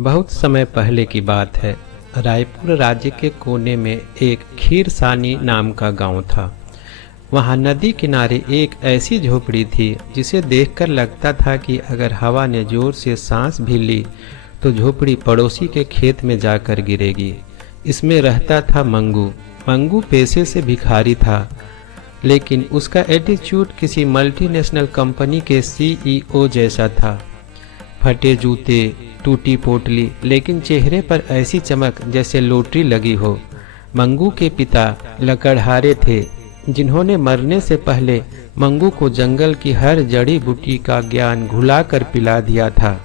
बहुत समय पहले की बात है। रायपुर राज्य के कोने में एक खीरसानी नाम का गांव था। वहां नदी किनारे एक ऐसी झोपड़ी थी जिसे देखकर लगता था कि अगर हवा ने जोर से सांस भी ली तो झोपड़ी पड़ोसी के खेत में जाकर गिरेगी। इसमें रहता था मंगू। मंगू पेशे से भिखारी था, लेकिन उसका एटीट्यूड किसी मल्टीनेशनल कंपनी के सीईओ जैसा था। फटे जूते, टूटी पोटली, लेकिन चेहरे पर ऐसी चमक जैसे लॉटरी लगी हो। मंगू के पिता लकड़हारे थे, जिन्होंने मरने से पहले मंगू को जंगल की हर जड़ी बूटी का ज्ञान घुलाकर पिला दिया था।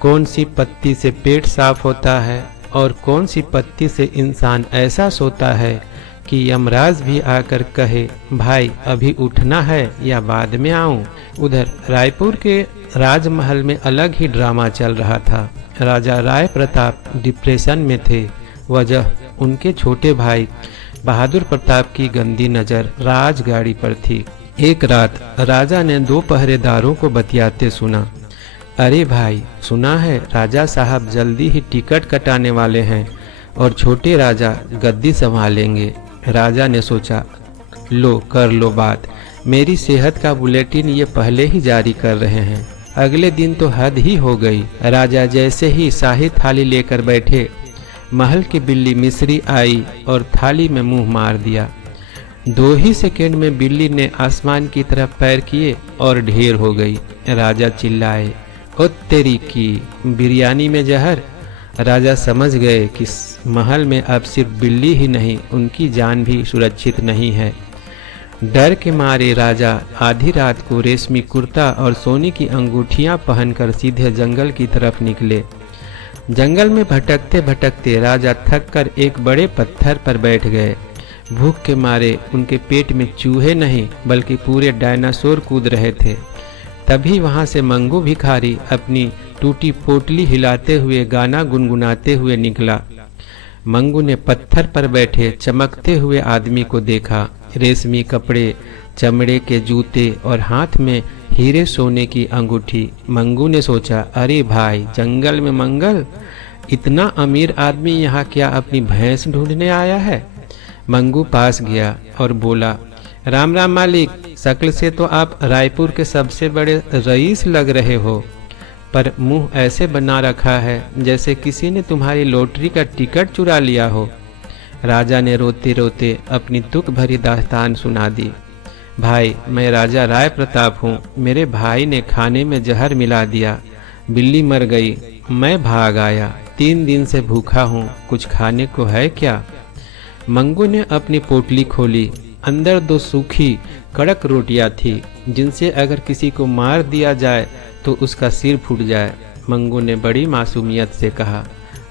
कौन सी पत्ती से पेट साफ होता है और कौन सी पत्ती से इंसान ऐसा सोता है कि यमराज भी आकर कहे, भाई अभी उठना है या बाद में आऊं। उधर रायपुर के राजमहल में अलग ही ड्रामा चल रहा था। राजा राय प्रताप डिप्रेशन में थे। वजह उनके छोटे भाई बहादुर प्रताप की गंदी नजर राजगाड़ी पर थी। एक रात राजा ने 2 पहरेदारों को बतियाते सुना। अरे भाई, सुना है राजा साहब जल्दी ही टिकट कटाने वाले हैं और छोटे राजा गद्दी संभालेंगे। राजा ने सोचा, लो कर लो बात। मेरी सेहत का बुलेटिन ये पहले ही जारी कर रहे हैं। अगले दिन तो हद ही हो गई। राजा जैसे ही शाही थाली लेकर बैठे, महल की बिल्ली मिस्री आई और थाली में मुंह मार दिया। 2 ही सेकेंड में बिल्ली ने आसमान की तरफ पैर किए और ढेर हो गई। राजा चिल्लाए, ओ तेरी की, बिरयानी में जहर। राजा समझ गए कि महल में अब सिर्फ बिल्ली ही नहीं, उनकी जान भी सुरक्षित नहीं है। डर के मारे राजा आधी रात को रेशमी कुर्ता और सोने की अंगूठियां पहनकर सीधे जंगल की तरफ निकले। जंगल में भटकते भटकते राजा थक कर एक बड़े पत्थर पर बैठ गए। भूख के मारे उनके पेट में चूहे नहीं बल्कि पूरे डायनासोर कूद रहे थे। तभी वहां से मंगू भिखारी अपनी टूटी पोटली हिलाते हुए गाना गुनगुनाते हुए निकला। मंगू ने पत्थर पर बैठे चमकते हुए आदमी को देखा। रेशमी कपड़े, चमड़े के जूते और हाथ में हीरे सोने की अंगूठी। मंगू ने सोचा, अरे भाई, जंगल में मंगल। इतना अमीर आदमी यहाँ क्या अपनी भैंस ढूंढने आया है? मंगू पास गया और बोला, राम राम मालिक, शक्ल से तो आप रायपुर के सबसे बड़े रईस लग रहे हो, पर मुंह ऐसे बना रखा है जैसे किसी ने तुम्हारी लॉटरी का टिकट चुरा लिया हो। राजा ने रोते रोते अपनी दुख भरी दास्तान सुना दी। भाई, मैं राजा राय प्रताप हूँ। मेरे भाई ने खाने में जहर मिला दिया, बिल्ली मर गई, मैं भाग आया। 3 दिन से भूखा हूँ, कुछ खाने को है क्या? मंगू ने अपनी पोटली खोली। अंदर 2 सूखी कड़क रोटियां थी, जिनसे अगर किसी को मार दिया जाए तो उसका सिर फूट जाए। मंगू ने बड़ी मासूमियत से कहा,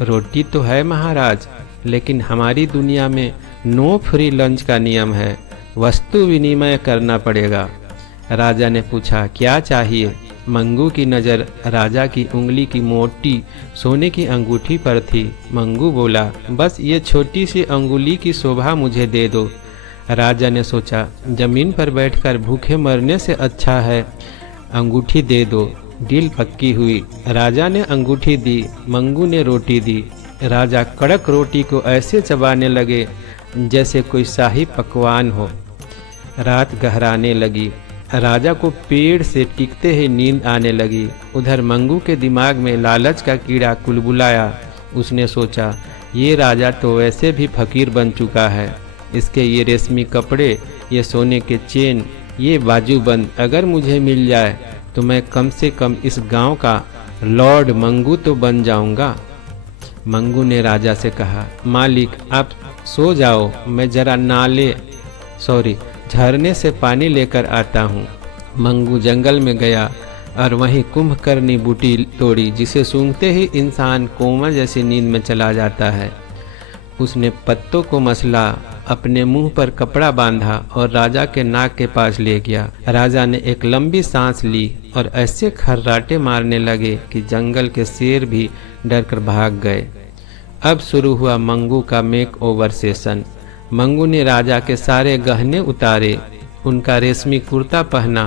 रोटी तो है महाराज, लेकिन हमारी दुनिया में नो फ्री लंच का नियम है, वस्तु विनिमय करना पड़ेगा। राजा ने पूछा, क्या चाहिए? मंगू की नज़र राजा की उंगली की मोटी सोने की अंगूठी पर थी। मंगू बोला, बस ये छोटी सी अंगुली की शोभा मुझे दे दो। राजा ने सोचा, जमीन पर बैठकर भूखे मरने से अच्छा है अंगूठी दे दो। डील पक्की हुई। राजा ने अंगूठी दी, मंगू ने रोटी दी। राजा कड़क रोटी को ऐसे चबाने लगे जैसे कोई शाही पकवान हो। रात गहराने लगी। राजा को पेड़ से टिकते ही नींद आने लगी। उधर मंगू के दिमाग में लालच का कीड़ा कुलबुलाया। उसने सोचा, ये राजा तो वैसे भी फकीर बन चुका है, इसके ये रेशमी कपड़े, ये सोने के चेन, ये बाजूबंद अगर मुझे मिल जाए तो मैं कम से कम इस गांव का लॉर्ड मंगू तो बन जाऊंगा। मंगू ने राजा से कहा, मालिक आप सो जाओ, मैं जरा झरने से पानी लेकर आता हूँ। मंगू जंगल में गया और वहीं कुंभकर्णी बूटी तोड़ी, जिसे सूंघते ही इंसान कोमा जैसी नींद में चला जाता है। उसने पत्तों को मसला, अपने मुंह पर कपड़ा बांधा और राजा के नाक के पास ले गया। राजा ने एक लंबी सांस ली और ऐसे खर्राटे मारने लगे कि जंगल के शेर भी डरकर भाग गए। अब शुरू हुआ मंगू का मेक ओवर सेशन। मंगू ने राजा के सारे गहने उतारे, उनका रेशमी कुर्ता पहना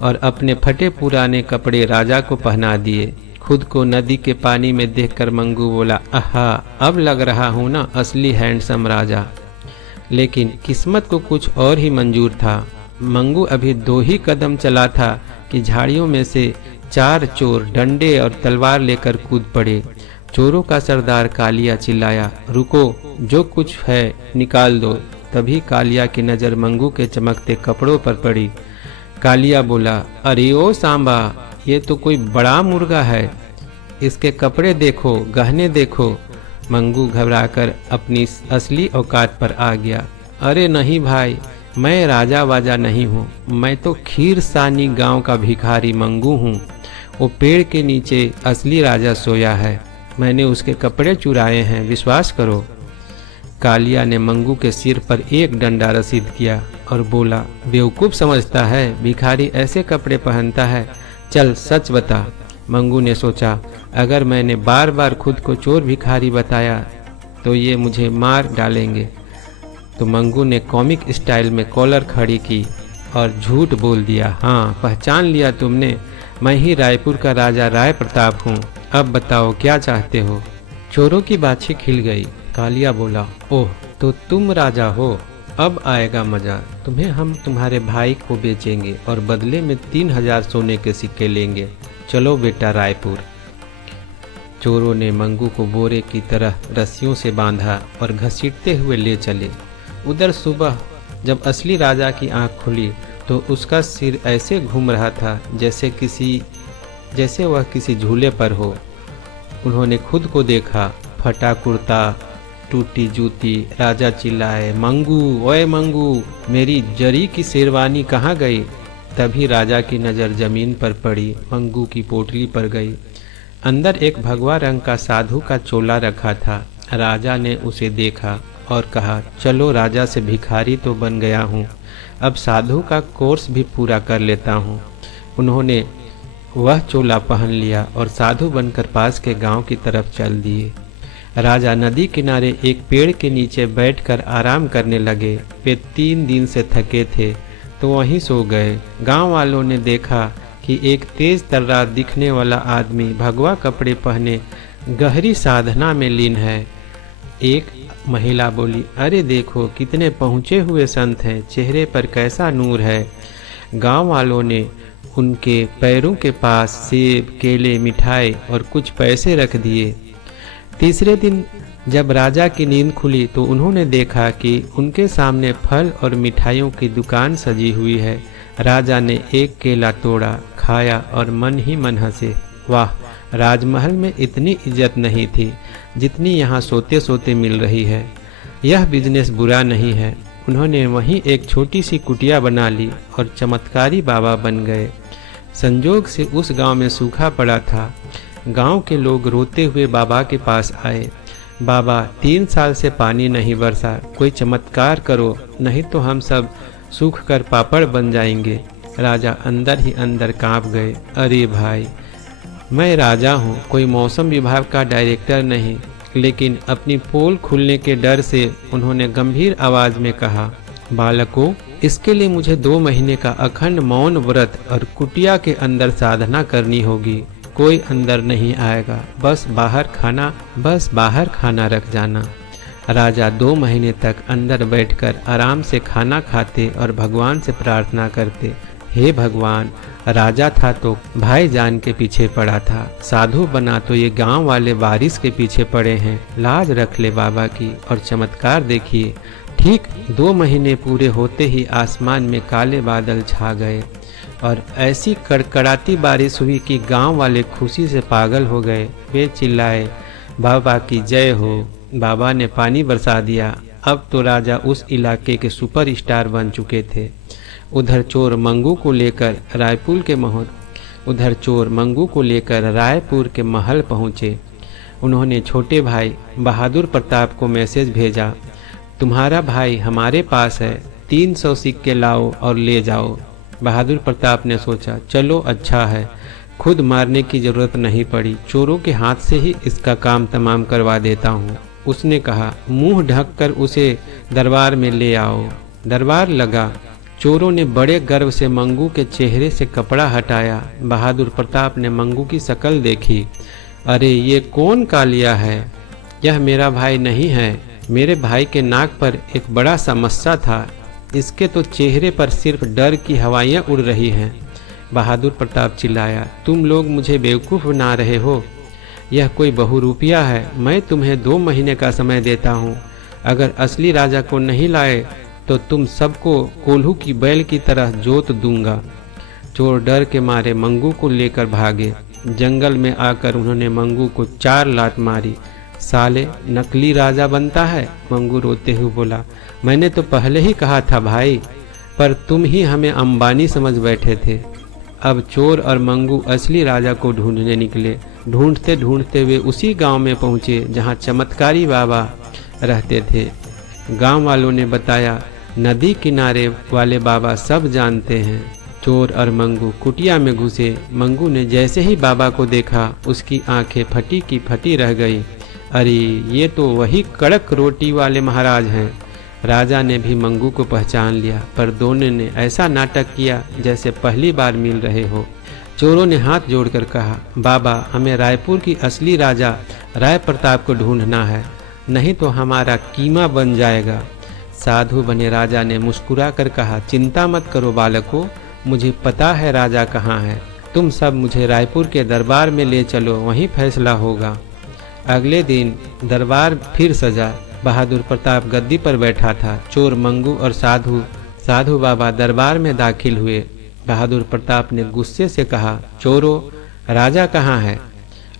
और अपने फटे पुराने कपड़े राजा को पहना दिए। खुद को नदी के पानी में देखकर मंगू बोला, आहा, अब लग रहा हूँ ना असली हैंडसम राजा। लेकिन किस्मत को कुछ और ही मंजूर था। मंगू अभी 2 ही कदम चला था कि झाड़ियों में से 4 चोर डंडे और तलवार लेकर कूद पड़े। चोरों का सरदार कालिया चिल्लाया, रुको, जो कुछ है निकाल दो। तभी कालिया की नज़र मंगू के चमकते कपड़ों पर पड़ी। कालिया बोला, अरे ओ सांबा, ये तो कोई बड़ा मुर्गा है, इसके कपड़े देखो, गहने देखो। मंगू घबराकर अपनी असली औकात पर आ गया। अरे नहीं भाई, मैं राजा वाजा नहीं हूँ, मैं तो खीरसानी गांव का भिखारी मंगू हूँ। वो पेड़ के नीचे असली राजा सोया है, मैंने उसके कपड़े चुराए हैं, विश्वास करो। कालिया ने मंगू के सिर पर एक डंडा रसीद किया और बोला, बेवकूफ़ समझता है भिखारी ऐसे कपड़े पहनता है, चल सच बता। मंगू ने सोचा, अगर मैंने बार बार खुद को चोर भिखारी बताया तो ये मुझे मार डालेंगे। तो मंगू ने कॉमिक स्टाइल में कॉलर खड़ी की और झूठ बोल दिया, हाँ पहचान लिया तुमने, मैं ही रायपुर का राजा राय प्रताप हूँ, अब बताओ क्या चाहते हो। चोरों की बातचीत खिल गई। कालिया बोला, ओह तो तुम राजा हो, अब आएगा मजा, तुम्हें हम तुम्हारे भाई को बेचेंगे और बदले में 3000 सोने के सिक्के लेंगे, चलो बेटा रायपुर। चोरों ने मंगू को बोरे की तरह रस्सियों से बांधा और घसीटते हुए ले चले। उधर सुबह जब असली राजा की आंख खुली तो उसका सिर ऐसे घूम रहा था जैसे वह किसी झूले पर हो। उन्होंने खुद को देखा, फटा कुर्ता, टूटी जूती। राजा चिल्लाए, मंगू, ओए मंगू, मेरी जरी की शेरवानी कहाँ गई। तभी राजा की नज़र जमीन पर पड़ी, मंगू की पोटली पर गई। अंदर एक भगवा रंग का साधु का चोला रखा था। राजा ने उसे देखा और कहा, चलो राजा से भिखारी तो बन गया हूँ, अब साधु का कोर्स भी पूरा कर लेता हूँ। उन्होंने वह चोला पहन लिया और साधु बनकर पास के गांव की तरफ चल दिए। राजा नदी किनारे एक पेड़ के नीचे बैठकर आराम करने लगे। वे 3 दिन से थके थे तो वहीं सो गए। गांव वालों ने देखा कि एक तेज तर्रार दिखने वाला आदमी भगवा कपड़े पहने गहरी साधना में लीन है। एक महिला बोली, अरे देखो कितने पहुँचे हुए संत हैं, चेहरे पर कैसा नूर है। गांव वालों ने उनके पैरों के पास सेब, केले, मिठाई और कुछ पैसे रख दिए। तीसरे दिन जब राजा की नींद खुली तो उन्होंने देखा कि उनके सामने फल और मिठाइयों की दुकान सजी हुई है। राजा ने एक केला तोड़ा, खाया और मन ही मन हंसे, वाह, राजमहल में इतनी इज्जत नहीं थी जितनी यहाँ सोते सोते मिल रही है। यह बिजनेस बुरा नहीं है। उन्होंने वहीं एक छोटी सी कुटिया बना ली और चमत्कारी बाबा बन गए। संजोग से उस गांव में सूखा पड़ा था। गांव के लोग रोते हुए बाबा के पास आए, बाबा 3 साल से पानी नहीं बरसा, कोई चमत्कार करो, नहीं तो हम सब सूख कर पापड़ बन जाएंगे। राजा अंदर ही अंदर कांप गए, अरे भाई, मैं राजा हूँ, कोई मौसम विभाग का डायरेक्टर नहीं। लेकिन अपनी पोल खुलने के डर से उन्होंने गंभीर आवाज में कहा, बालकों, इसके लिए मुझे 2 महीने का अखंड मौन व्रत और कुटिया के अंदर साधना करनी होगी। कोई अंदर नहीं आएगा, बस बाहर खाना रख जाना। राजा 2 महीने तक अंदर बैठकर आराम से खाना खाते और भगवान से प्रार्थना करते, हे भगवान, राजा था तो भाईजान के पीछे पड़ा था, साधु बना तो ये गांव वाले बारिश के पीछे पड़े हैं, लाज रख ले बाबा की। और चमत्कार देखिए, ठीक 2 महीने पूरे होते ही आसमान में काले बादल छा गए और ऐसी कड़कड़ाती बारिश हुई कि गांव वाले खुशी से पागल हो गए। वे चिल्लाए, बाबा की जय हो। बाबा ने पानी बरसा दिया। अब तो राजा उस इलाके के सुपरस्टार बन चुके थे। उधर चोर मंगू को लेकर रायपुर के महल पहुँचे। उन्होंने छोटे भाई बहादुर प्रताप को मैसेज भेजा, तुम्हारा भाई हमारे पास है, 300 सिक्के लाओ और ले जाओ। बहादुर प्रताप ने सोचा, चलो अच्छा है, खुद मारने की जरूरत नहीं पड़ी, चोरों के हाथ से ही इसका काम तमाम करवा देता हूँ। उसने कहा, मुंह ढककर उसे दरबार में ले आओ। दरबार लगा। चोरों ने बड़े गर्व से मंगू के चेहरे से कपड़ा हटाया। बहादुर प्रताप ने मंगू की शक्ल देखी। अरे ये कौन कालिया है? यह मेरा भाई नहीं है। मेरे भाई के नाक पर एक बड़ा सा मस्सा था। इसके तो चेहरे पर सिर्फ डर की हवाइयाँ उड़ रही हैं। बहादुर प्रताप चिल्लाया, तुम लोग मुझे बेवकूफ़ बना रहे हो। यह कोई बहुरूपिया है। मैं तुम्हें 2 महीने का समय देता हूँ। अगर असली राजा को नहीं लाए तो तुम सबको कोल्हू की बैल की तरह जोत दूंगा। चोर डर के मारे मंगू को लेकर भागे। जंगल में आकर उन्होंने मंगू को 4 लात मारी। साले, नकली राजा बनता है? मंगू रोते हुए बोला, मैंने तो पहले ही कहा था भाई, पर तुम ही हमें अंबानी समझ बैठे थे। अब चोर और मंगू असली राजा को ढूंढने निकले। ढूंढते ढूंढते वे उसी गांव में पहुंचे जहां चमत्कारी बाबा रहते थे। गांव वालों ने बताया, नदी किनारे वाले बाबा सब जानते हैं। चोर और मंगू कुटिया में घुसे। मंगू ने जैसे ही बाबा को देखा, उसकी आंखें फटी की फटी रह गई। अरे ये तो वही कड़क रोटी वाले महाराज हैं। राजा ने भी मंगू को पहचान लिया, पर दोनों ने ऐसा नाटक किया जैसे पहली बार मिल रहे हो। चोरों ने हाथ जोड़कर कहा, बाबा, हमें रायपुर की असली राजा राय प्रताप को ढूंढना है, नहीं तो हमारा कीमा बन जाएगा। साधु बने राजा ने मुस्कुरा कर कहा, चिंता मत करो बालकों, मुझे पता है राजा कहाँ है। तुम सब मुझे रायपुर के दरबार में ले चलो, वहीं फैसला होगा। अगले दिन दरबार फिर सजा। बहादुर प्रताप गद्दी पर बैठा था। चोर मंगू और साधु बाबा दरबार में दाखिल हुए। बहादुर प्रताप ने गुस्से से कहा, चोरों, राजा कहाँ है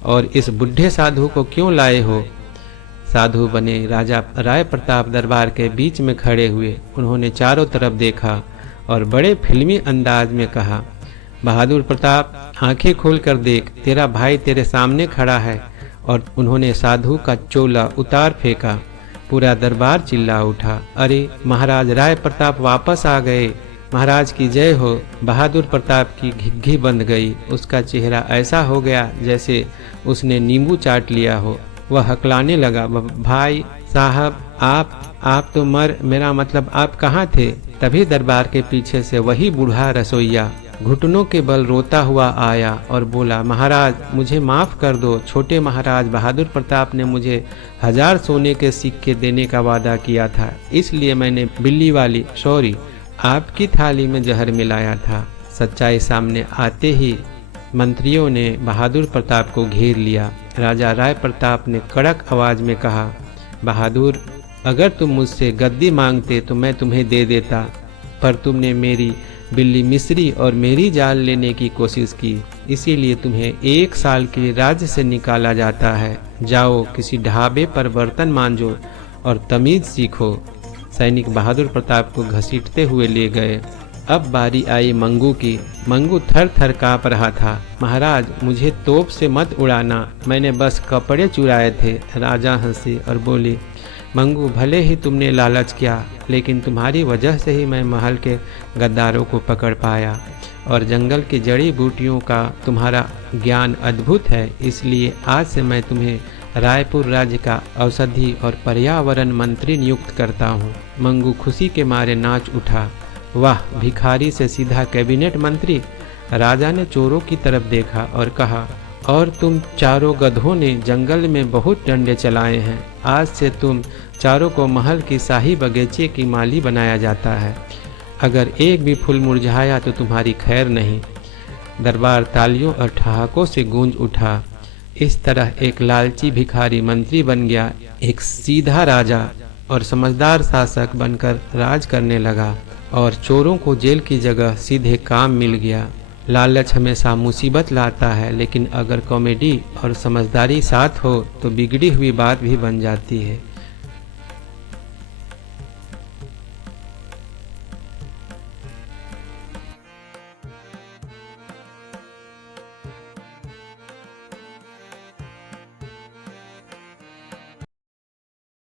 और इस बुढ़े साधु को क्यों लाए हो? साधु बने राजा राय प्रताप दरबार के बीच में खड़े हुए। उन्होंने चारों तरफ देखा और बड़े फिल्मी अंदाज में कहा, बहादुर प्रताप, आंखें खोल कर देख, तेरा भाई तेरे सामने खड़ा है। और उन्होंने साधु का चोला उतार फेंका। पूरा दरबार चिल्ला उठा, अरे महाराज राय प्रताप वापस आ गए, महाराज की जय हो। बहादुर प्रताप की घिघी बंद गई। उसका चेहरा ऐसा हो गया जैसे उसने नींबू चाट लिया हो। वह हकलाने लगा, भाई साहब, आप तो मेरा मतलब आप कहाँ थे? तभी दरबार के पीछे से वही बूढ़ा रसोइया घुटनों के बल रोता हुआ आया और बोला, महाराज मुझे माफ़ कर दो। छोटे महाराज बहादुर प्रताप ने मुझे 1000 सोने के सिक्के देने का वादा किया था, इसलिए मैंने बिल्ली वाली आपकी थाली में जहर मिलाया था। सच्चाई सामने आते ही मंत्रियों ने बहादुर प्रताप को घेर लिया। राजा राय प्रताप ने कड़क आवाज में कहा, बहादुर, अगर तुम मुझसे गद्दी मांगते तो मैं तुम्हें दे देता, पर तुमने मेरी बिल्ली मिस्री और मेरी जान लेने की कोशिश की, इसीलिए तुम्हें 1 साल के लिए राज्य से निकाला जाता है। जाओ किसी ढाबे पर बर्तन मांजो और तमीज सीखो। सैनिक बहादुर प्रताप को घसीटते हुए ले गए। अब बारी आई मंगू की। मंगू थर थर काँप रहा था। महाराज, मुझे तोप से मत उड़ाना, मैंने बस कपड़े चुराए थे। राजा हंसे और बोले, मंगू, भले ही तुमने लालच किया, लेकिन तुम्हारी वजह से ही मैं महल के गद्दारों को पकड़ पाया, और जंगल की जड़ी बूटियों का तुम्हारा ज्ञान अद्भुत है, इसलिए आज से मैं तुम्हें रायपुर राज्य का औषधि और पर्यावरण मंत्री नियुक्त करता हूँ। मंगू खुशी के मारे नाच उठा। वाह, भिखारी से सीधा कैबिनेट मंत्री। राजा ने चोरों की तरफ देखा और कहा, और तुम चारों गधों ने जंगल में बहुत डंडे चलाए हैं, आज से तुम चारों को महल की शाही बगीचे की माली बनाया जाता है। अगर एक भी फूल मुरझाया तो तुम्हारी खैर नहीं। दरबार तालियों और ठहाकों से गूंज उठा। इस तरह एक लालची भिखारी मंत्री बन गया, एक सीधा राजा और समझदार शासक बनकर राज करने लगा, और चोरों को जेल की जगह सीधे काम मिल गया। लालच हमेशा मुसीबत लाता है, लेकिन अगर कॉमेडी और समझदारी साथ हो तो बिगड़ी हुई बात भी बन जाती है।